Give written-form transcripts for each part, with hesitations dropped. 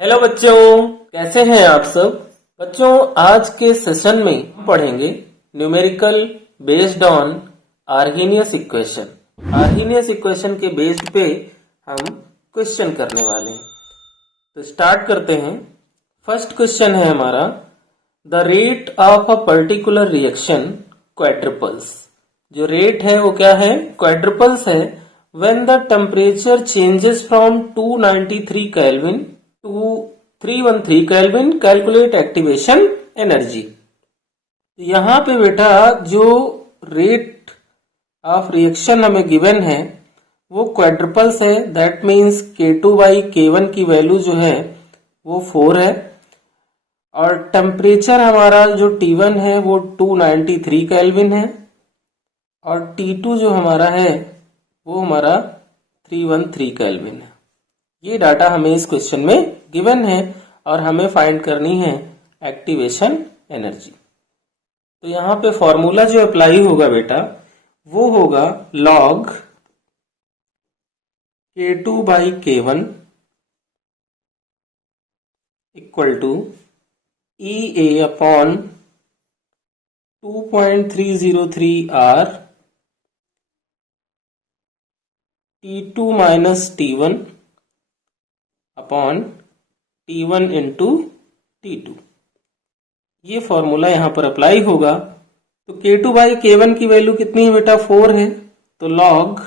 Hello बच्चों, कैसे हैं आप सब। बच्चों, आज के सेशन में हम पढ़ेंगे numerical based on Arrhenius equation. Arrhenius equation के बेस्ड पे हम क्वेश्चन करने वाले हैं। तो स्टार्ट करते हैं। फर्स्ट क्वेश्चन है हमारा, the rate of a particular reaction quadruples. जो रेट है वो क्या है, क्वाड्रपल्स है। When the temperature changes from 293 kelvin to 313 kelvin, calculate activation energy. यहाँ पे बेटा जो रेट ऑफ रिएक्शन हमें गिवन है वो क्वाड्रपल्स है। दैट मीन्स K2/K1 की वैल्यू जो है वो 4 है और टेम्परेचर हमारा जो T1 है वो 293 केल्विन है और T2 जो हमारा है वो हमारा 313 केल्विन है। ये डाटा हमें इस क्वेश्चन में गिवन है और हमें फाइंड करनी है एक्टिवेशन एनर्जी। तो यहाँ पे फॉर्मूला जो अप्लाई होगा बेटा वो होगा log K2/K1 equal to EA upon 2.303 R T2 minus T1 upon T1 into T2। ये फॉर्मूला यहां पर अप्लाई होगा। तो K2/K1 की वैल्यू कितनी है बेटा, 4 है। तो log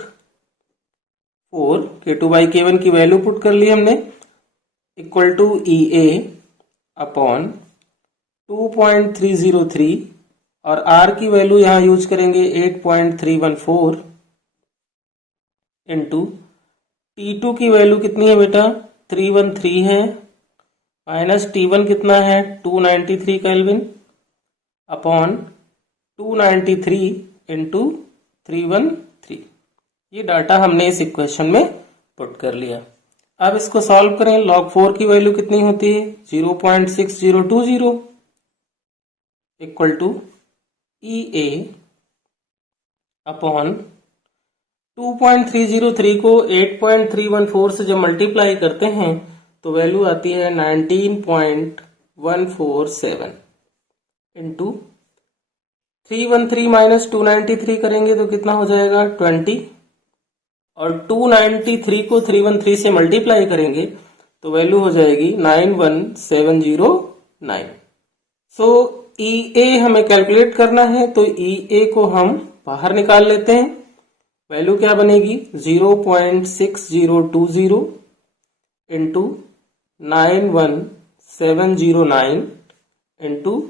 4 K2/K1 की वैल्यू पुट कर ली हमने इक्वल टू EA अपॉन 2.303 और R की वैल्यू यहां यूज करेंगे 8.314 इंटू T2 की वैल्यू कितनी है बेटा, 313 है, माइनस T1 कितना है 293 केल्विन अपॉन 293 इंटू 313। ये डाटा हमने इस इक्वेशन में पुट कर लिया। अब इसको सॉल्व करें। log 4 की वैल्यू कितनी होती है 0.6020 इक्वल टू EA अपॉन 2.303 को 8.314 से जब मल्टीप्लाई करते हैं तो वैल्यू आती है 19.147 इंटू 313 माइनस 293 करेंगे तो कितना हो जाएगा 20 और 293 को 313 से मल्टीप्लाई करेंगे तो वैल्यू हो जाएगी 91709। सो EA हमें कैलकुलेट करना है तो EA को हम बाहर निकाल लेते हैं। वैल्यू क्या बनेगी 0.6020 इंटू 91709 इंटू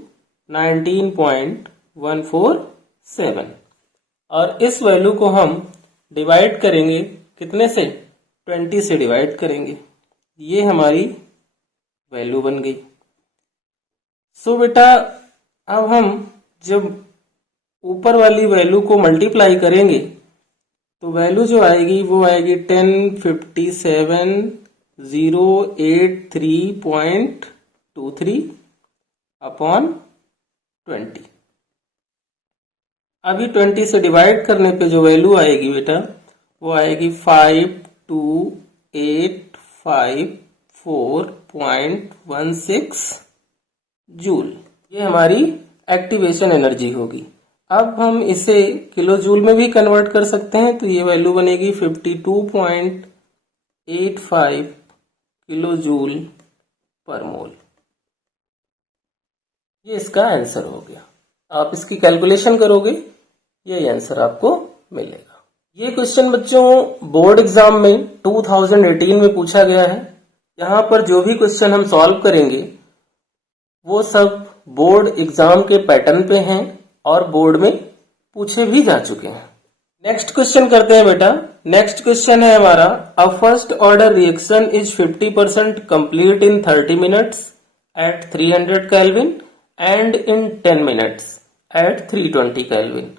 19.147 और इस वैल्यू को हम डिवाइड करेंगे कितने से, 20 से डिवाइड करेंगे। ये हमारी वैल्यू बन गई। सो बेटा अब हम जब ऊपर वाली वैल्यू को मल्टीप्लाई करेंगे तो वैल्यू जो आएगी वो आएगी 1057,083.23 अपॉन 20। अभी 20 से डिवाइड करने पे जो वैल्यू आएगी बेटा वो आएगी 52854.16 जूल। ये हमारी एक्टिवेशन एनर्जी होगी। अब हम इसे किलो जूल में भी कन्वर्ट कर सकते हैं तो ये वैल्यू बनेगी 52.85 किलो जूल पर मोल। ये इसका आंसर हो गया। आप इसकी कैलकुलेशन करोगे ये आंसर आपको मिलेगा। ये क्वेश्चन बच्चों बोर्ड एग्जाम में 2018 में पूछा गया है। यहाँ पर जो भी क्वेश्चन हम सॉल्व करेंगे वो सब बोर्ड एग्जाम के पैटर्न पे हैं और बोर्ड में पूछे भी जा चुके हैं। नेक्स्ट क्वेश्चन करते हैं बेटा। नेक्स्ट क्वेश्चन है हमारा, a first order reaction is 50% complete in 30 minutes at 300 kelvin and in 10 minutes at 320 kelvin.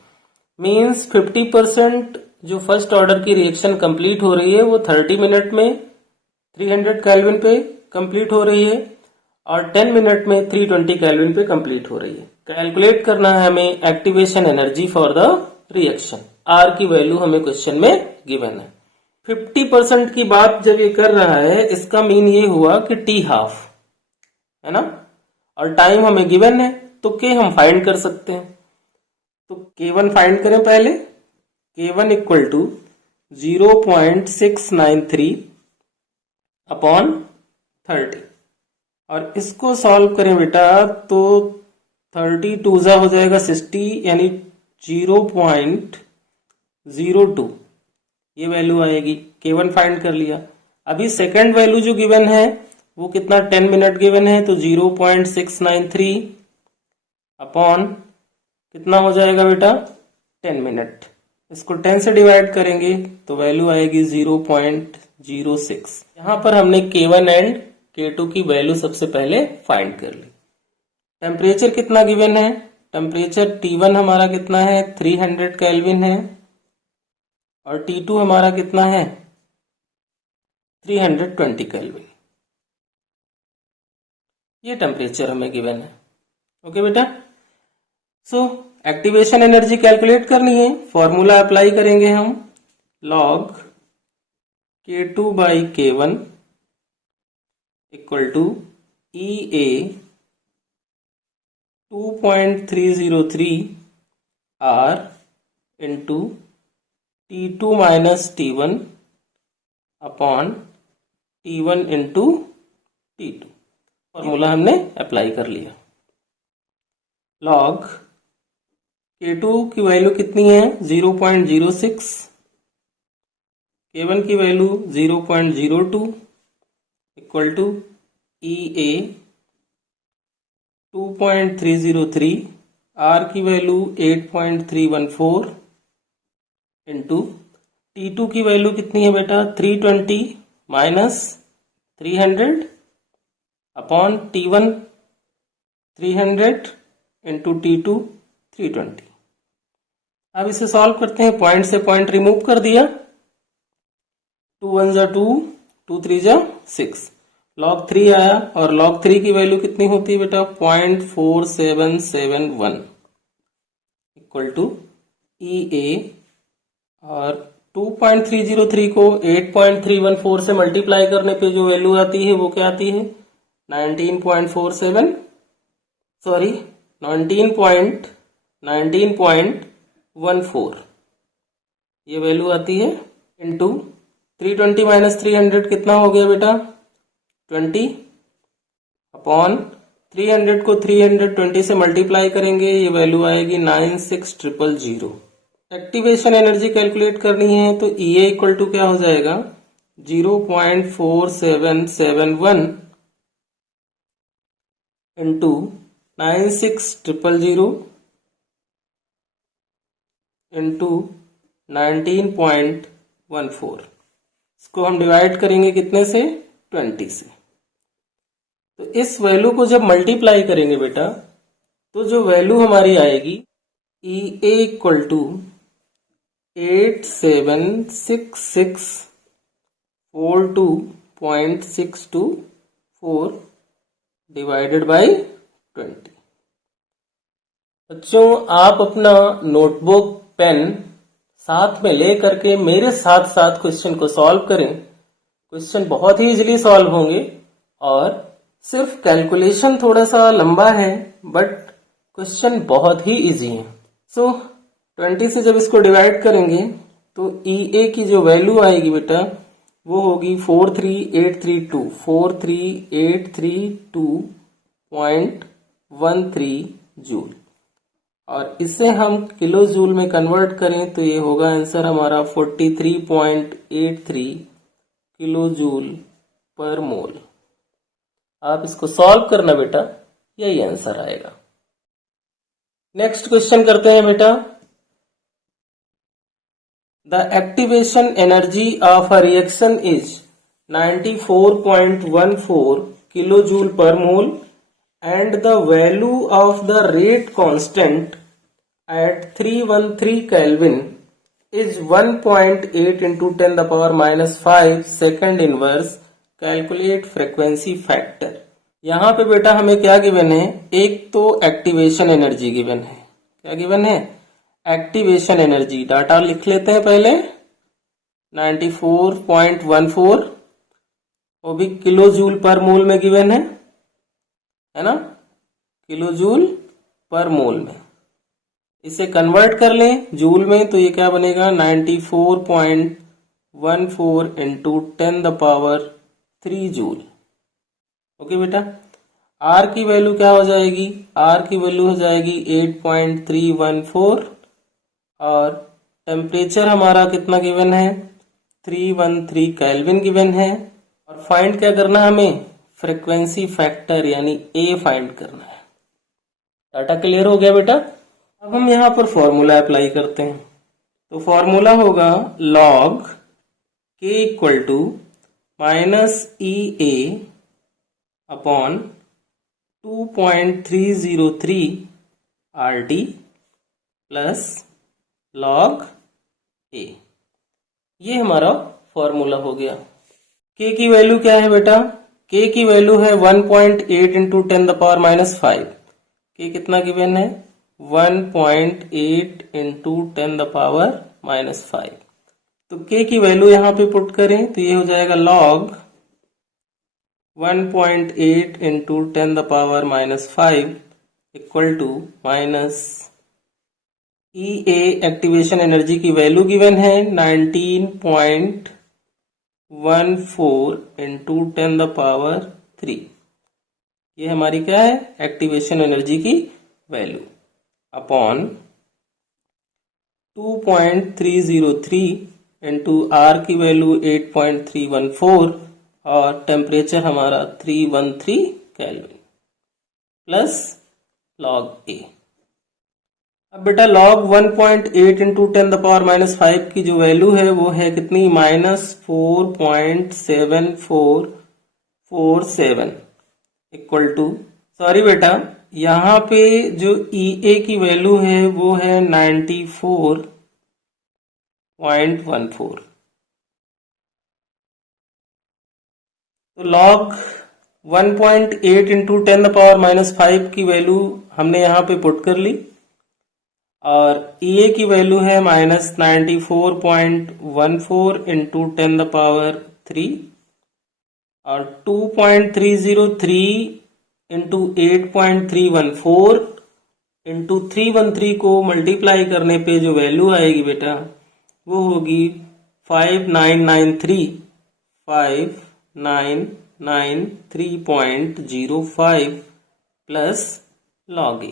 Means 50% जो फर्स्ट ऑर्डर की रिएक्शन कंप्लीट हो रही है वो 30 मिनट में 300 केल्विन पे कंप्लीट हो रही है और 10 मिनट में 320 केल्विन पे कंप्लीट हो रही है। कैलकुलेट करना है हमें activation energy for the reaction. R की वैल्यू हमें क्वेश्चन में गिवन है। 50% की बात जब ये कर रहा है, इसका मीन ये हुआ कि टी हाफ है ना, और टाइम हमें गिवन है तो के हम फाइंड कर सकते हैं। तो K1 फाइंड करें पहले। K1 इक्वल टू 0.693 अपॉन 30, और इसको सॉल्व करें बेटा तो 32 जा हो जाएगा 60, यानी 0.02 ये वैल्यू आएगी। K1 फाइंड कर लिया। अभी सेकंड वैल्यू जो गिवन है वो कितना, 10 मिनट गिवन है, तो 0.693 अपॉन कितना हो जाएगा बेटा, 10 मिनट। इसको 10 से डिवाइड करेंगे तो वैल्यू आएगी 0.06। यहां पर हमने K1 एंड K2 की वैल्यू सबसे पहले फाइंड कर ली। टेम्परेचर कितना गिवन है, टेम्परेचर T1 हमारा कितना है, 300 केल्विन है, और T2 हमारा कितना है, 320 केल्विन। ये टेम्परेचर हमें गिवन है। ओके बेटा, सो एक्टिवेशन एनर्जी कैलकुलेट करनी है। फॉर्मूला अप्लाई करेंगे हम, log K2 by K1 equal to EA 2.303 R into T2 minus T1 upon T1 into T2। Formula हमने अप्लाई कर लिया। लॉग K2 की वैल्यू कितनी है, 0.06, K1 की value 0.02 equal to EA 2.303, R की वैल्यू 8.314 इंटू T2 की वैल्यू कितनी है बेटा, 320 minus 300 upon T1 300 into T2 320। अब इसे सॉल्व करते हैं। पॉइंट से पॉइंट रिमूव कर दिया, 2 1 जा 2, 2 3 जा 6, log 3 आया, और log 3 की वैल्यू कितनी होती है बेटा, 0.4771 इक्वल टू EA, और 2.303 को 8.314 से मल्टीप्लाई करने पे जो वैल्यू आती है वो क्या आती है, 19.14 ये वैल्यू आती है, इंटू 320 माइनस 300 कितना हो गया बेटा, 20 अपॉन 300 को 320 से मल्टीप्लाई करेंगे, ये वैल्यू आएगी 96000। एक्टिवेशन एनर्जी कैलकुलेट करनी है तो EA इक्वल टू क्या हो जाएगा, 0.4771 इंटू 96000 इंटू 19.14। इसको हम डिवाइड करेंगे कितने से, 20 से। तो इस वैल्यू को जब मल्टीप्लाई करेंगे बेटा तो जो वैल्यू हमारी आएगी, EA equal to 876642.624 divided by 20। बच्चों आप अपना नोटबुक पेन साथ में ले करके मेरे साथ साथ क्वेश्चन को सॉल्व करें। क्वेश्चन बहुत ही इजीली सॉल्व होंगे, और सिर्फ कैलकुलेशन थोड़ा सा लंबा है बट क्वेश्चन बहुत ही इजी है। सो 20 से जब इसको डिवाइड करेंगे तो EA की जो वैल्यू आएगी बेटा वो होगी 43832.13 जूल, और इसे हम किलो जूल में कन्वर्ट करें तो ये होगा आंसर हमारा 43.83 किलो जूल पर मोल। आप इसको सॉल्व करना बेटा, यही आंसर आएगा। नेक्स्ट क्वेश्चन करते हैं बेटा। The activation energy of a reaction is 94.14 kilo joule पर मोल and the value of the rate constant at 313 Kelvin is 1.8 into 10 the power minus 5 second inverse. Calculate frequency factor। यहाँ पे बेटा हमें क्या गिवन है, एक तो एक्टिवेशन एनर्जी गिवन है। क्या गिवन है, एक्टिवेशन एनर्जी। डाटा लिख लेते हैं पहले। 94.14, वो भी किलो जूल पर मोल में गिवन है ना, किलो जूल पर मोल में। इसे कन्वर्ट कर लें जूल में तो ये क्या बनेगा 94.14 इंटू 10⁻³ जूल। ओके बेटा, आर की वैल्यू क्या हो जाएगी, आर की वैल्यू हो जाएगी 8.314 और टेम्परेचर हमारा कितना गिवन है 313 केल्विन गिवन है। और फाइंड क्या करना है हमें, फ्रीक्वेंसी फैक्टर यानी ए फाइंड करना है। डाटा क्लियर हो गया बेटा। अब हम यहाँ पर फॉर्मूला अप्लाई करते हैं, तो फॉर्मूला होगा log k equal to -EA upon 2.303 RT plus log A। ये हमारा फॉर्मूला हो गया। k की वैल्यू क्या है बेटा, k की वैल्यू है 1.8 इंटू 10⁻⁻5। k कितना गिवन है 1.8 इंटू 10⁻⁻5। तो k की वैल्यू यहाँ पे पुट करें तो ये हो जाएगा log 1.8 into 10⁻⁻5 equal to minus EA activation energy की वैल्यू गिवन है 19.14 इंटू 10⁻3। ये हमारी क्या है एक्टिवेशन एनर्जी की वैल्यू अपॉन 2.303 इंटू आर की वैल्यू 8.314 और टेम्परेचर हमारा 313 केल्विन प्लस log A। अब बेटा log 1.8 इंटू 10⁻⁻5 की जो वैल्यू है वो है कितनी -4.7447 इक्वल टू, सॉरी बेटा यहाँ पे जो EA की वैल्यू है वो है 94.14। तो log 1.8 इंटू 10⁻⁻5 की वैल्यू हमने यहाँ पे पुट कर ली और EA की वैल्यू है -94.14 इंटू 10⁻3 और 2.303 इंटू 8.314 इंटू 313 को मल्टीप्लाई करने पे जो वैल्यू आएगी बेटा वो होगी 5993.05 प्लस log A।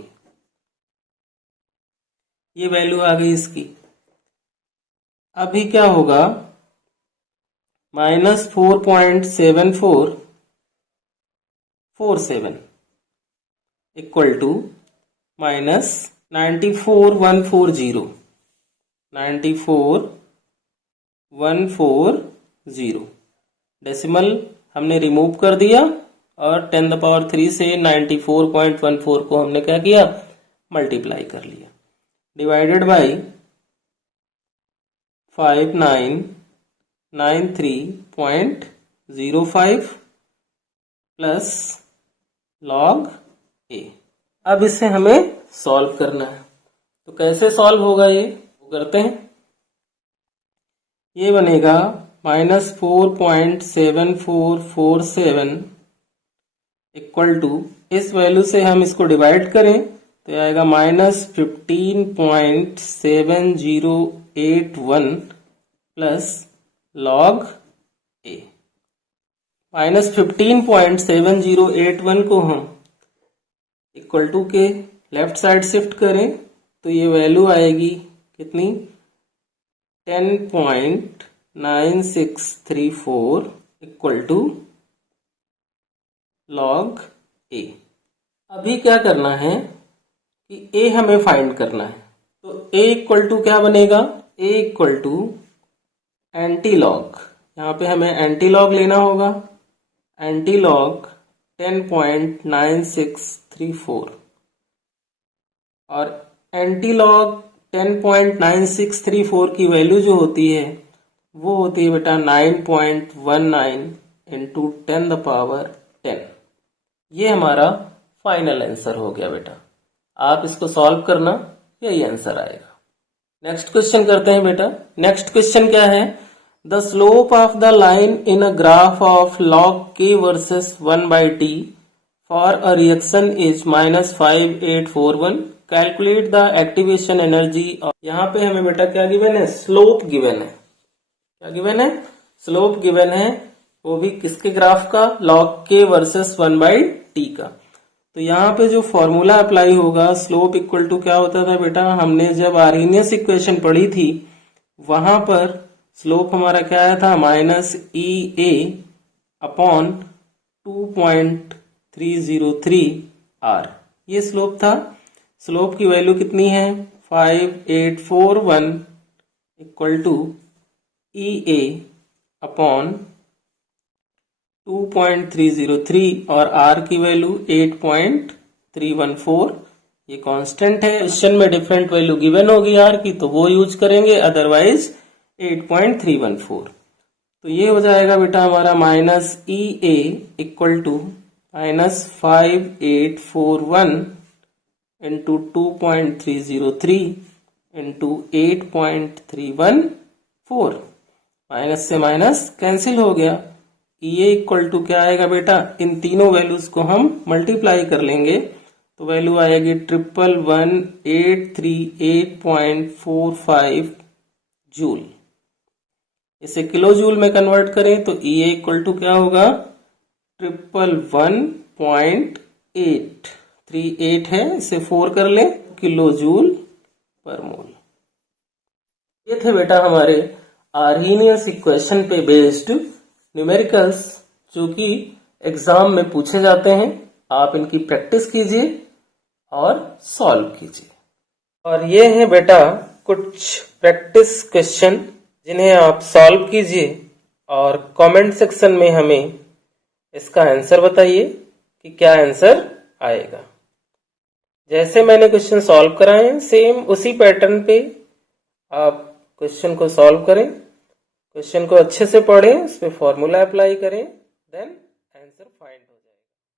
ये वैल्यू आ गई इसकी। अभी क्या होगा -4.7447 इक्वल टू माइनस 94,140 डेसिमल हमने रिमूव कर दिया और 10⁻³ से 94.14 को हमने क्या किया मल्टीप्लाई कर लिया divided by 5993.05 plus log A। अब इसे हमें सॉल्व करना है, तो कैसे सॉल्व होगा ये वो करते हैं। ये बनेगा -4.7447 इक्वल टू, इस वैल्यू से हम इसको डिवाइड करें तो आएगा -15.7081 प्लस log A। -15.7081 को हम इक्वल टू के लेफ्ट साइड शिफ्ट करें तो ये वैल्यू आएगी कितनी 10.9634 इक्वल टू log A। अभी क्या करना है कि A हमें फाइंड करना है, तो A इक्वल टू क्या बनेगा, A equal to antilog, यहाँ पे हमें एंटी लॉग लेना होगा, एंटी लॉग 10.9634 और एंटी लॉग 10.9634 की वैल्यू जो होती है वो होती है बेटा 9.19 इंटू 10⁻10। ये हमारा फाइनल आंसर हो गया बेटा। आप इसको सॉल्व करना, यही आंसर आएगा। नेक्स्ट क्वेश्चन करते हैं बेटा। नेक्स्ट क्वेश्चन क्या है, the slope of the line in a graph of log k versus 1/t for a reaction is -5841। Calculate the activation energy. यहाँ पे हमें बेटा क्या गिवन है? स्लोप गिवन है। क्या गिवन है? स्लोप गिवन है, वो भी किसके ग्राफ का? log k वर्सेस 1/t का। तो यहाँ पे जो फॉर्मूला अप्लाई होगा, स्लोप इक्वल टू क्या होता था बेटा? हमने जब आर्हेनियस इक्वेशन पढ़ी थी वहां पर स्लोप हमारा क्या आया था? -EA अपॉन 2.303R, ये स्लोप था। स्लोप की वैल्यू कितनी है? 5841 इक्वल टू EA अपॉन 2.303 और R की वैल्यू 8.314। ये कांस्टेंट है। क्वेश्चन में डिफरेंट वैल्यू गिवन होगी R की, तो वो यूज करेंगे, अदरवाइज 8.314। तो ये हो जाएगा बेटा हमारा -EA equal to -5841 into 2.303 into 8.314। Minus से माइनस कैंसिल हो गया। EA इक्वल टू क्या आएगा बेटा? इन तीनों वैल्यूज को हम मल्टीप्लाई कर लेंगे तो वैल्यू आएगी 111,838.45 जूल। इसे किलो जूल में कन्वर्ट करें तो EA इक्वल टू क्या होगा? 111.838 है, इसे 4 कर ले, किलो जूल पर मोल। ये थे बेटा हमारे आर्हेनियस इक्वेशन पे बेस्ड न्यूमेरिकल्स, जो कि एग्जाम में पूछे जाते हैं। आप इनकी प्रैक्टिस कीजिए और सॉल्व कीजिए। और ये हैं बेटा कुछ प्रैक्टिस क्वेश्चन जिन्हें आप सॉल्व कीजिए और कमेंट सेक्शन में हमें इसका आंसर बताइए कि क्या आंसर आएगा। जैसे मैंने क्वेश्चन सॉल्व कराए हैं, सेम उसी पैटर्न पे आप क्वेश्चन को सॉल्व करें। क्वेश्चन को अच्छे से पढ़ें, उस पर फॉर्मूला अप्लाई करें, देन